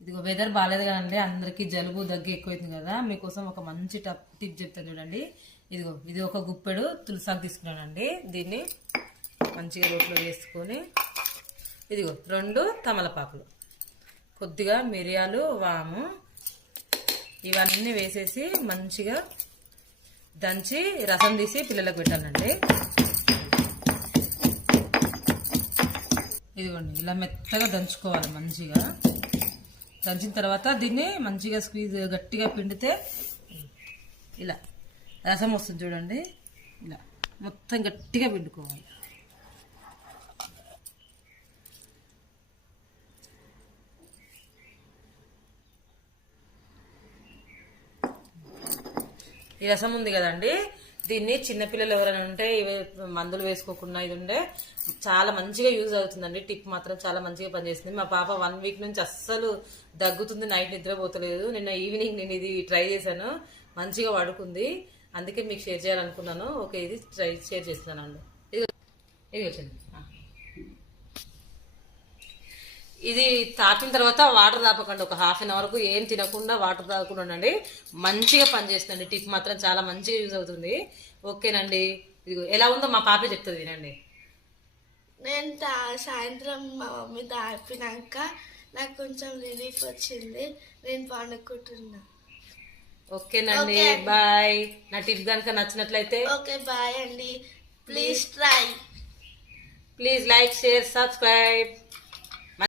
ఇదిగో వెదర్ బాగాలేదు కదండి, అందరికీ జలుబు దగ్గు ఎక్కువైంది కదా, మీకోసం ఒక మంచి టిప్ చెప్తాను చూడండి. ఇదిగో ఇది ఒక గుప్పెడు తులసాకు తీసుకున్నానండి. దీన్ని మంచిగా రోట్లో వేసుకొని, ఇదిగో 2 తమలపాకులు, కొద్దిగా మిరియాలు, వాము, ఇవన్నీ వేసేసి మంచిగా దంచి రసం తీసి పిల్లలకు పెట్టానండి. ఇదిగోండి ఇలా మెత్తగా దంచుకోవాలి. మంచిగా దంచిన తర్వాత దీన్ని మంచిగా స్క్వీజ్ గట్టిగా పిండితే ఇలా రసం వస్తుంది చూడండి. ఇలా మొత్తం గట్టిగా పిండుకోవాలి. ఈ రసం ఉంది కదండి, దీన్ని చిన్నపిల్లలు ఎవరైనా ఉంటే ఇవి మందులు వేసుకోకుండా ఇది ఉండే చాలా మంచిగా యూజ్ అవుతుందండి. టిప్ మాత్రం చాలా మంచిగా పనిచేస్తుంది. మా పాప 1 వీక్ నుంచి అస్సలు దగ్గుతుంది, నైట్ నిద్రపోతలేదు. నిన్న ఈవినింగ్ నేను ఇది ట్రై చేశాను, మంచిగా పడుకుంది. అందుకే మీకు షేర్ చేయాలనుకున్నాను. ఓకే, ఇది షేర్ చేస్తున్నానండి. ఇది వచ్చింది. ఇది తాపిన తర్వాత వాటర్ తాపకండి. ఒక ½ అన్ అవర్కు ఏం తినకుండా వాటర్ తాగకుండా ఉండండి. మంచిగా పనిచేస్తుందండి. టిప్ మాత్రం చాలా మంచిగా యూజ్ అవుతుంది. ఓకేనండి, ఇది ఎలా ఉందో మా పాపే చెప్తుంది వినండి. నేను సాయంత్రం మా మమ్మీ తాపినాక నాకు కొంచెం రిలీఫ్ వచ్చింది, నేను పండుకుంటున్నా. ఓకేనండి, బాయ్. నా టిప్ కనుక నచ్చినట్లయితే ఓకే బాయ్ అండి. Please try, please like, share, subscribe.